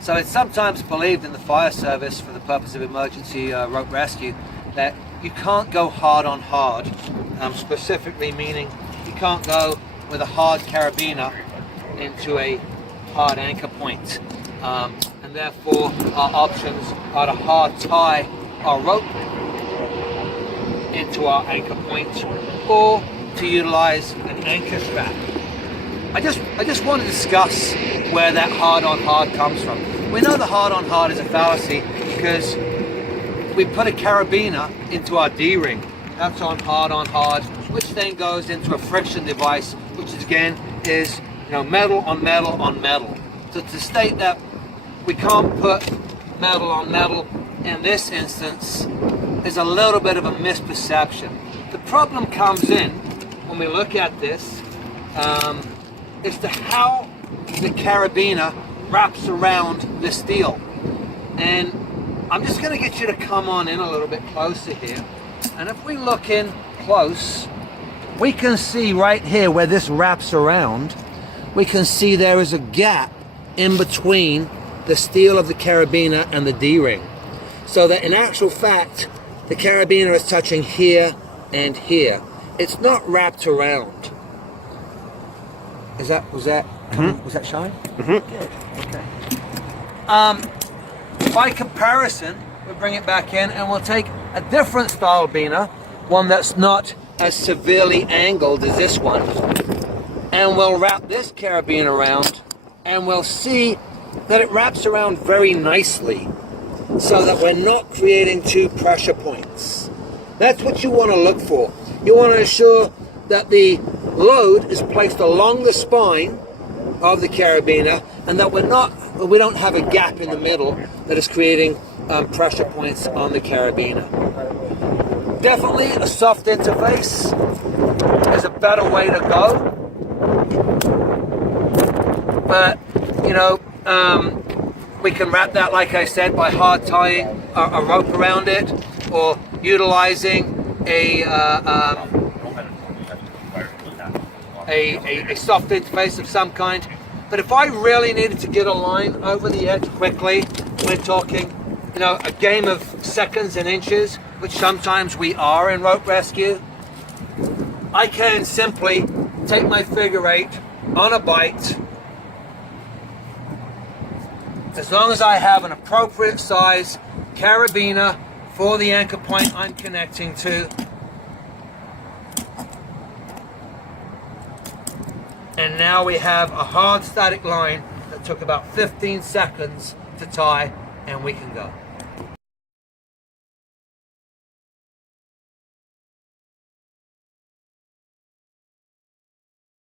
So it's sometimes believed in the fire service for the purpose of emergency rope rescue that you can't go hard on hard, specifically meaning you can't go with a hard carabiner into a hard anchor point. And therefore our options are to hard tie our rope into our anchor point or to utilize an anchor strap. I just want to discuss where that hard on hard comes from. We know the hard on hard is a fallacy because we put a carabiner into our D-ring. That's on hard, which then goes into a friction device, which again is metal on metal on metal. So to state that we can't put metal on metal in this instance is a little bit of a misperception. The problem comes in when we look at this as to how the carabiner wraps around the steel. And I'm just going to get you to come on in a little bit closer here. And if we look in close, we can see right here where this wraps around, we can see there is a gap in between the steel of the carabiner and the D-ring. So that in actual fact, the carabiner is touching here and here. It's not wrapped around. Was that shine? Mm-hmm. Good. Okay. By comparison, we'll bring it back in and we'll take a different style biner, one that's not as severely angled as this one, and we'll wrap this carabiner around, and we'll see that it wraps around very nicely, so that we're not creating two pressure points. That's what you want to look for. You want to ensure that the load is placed along the spine of the carabiner and that we don't have a gap in the middle that is creating pressure points on the carabiner. Definitely a soft interface is a better way to go, but we can wrap that, like I said, by hard tying a rope around it or utilizing a soft interface of some kind. But if I really needed to get a line over the edge quickly, we're talking, a game of seconds and inches, which sometimes we are in rope rescue, I can simply take my figure eight on a bite. As long as I have an appropriate size carabiner for the anchor point I'm connecting to, and now we have a hard static line that took about 15 seconds to tie, and we can go.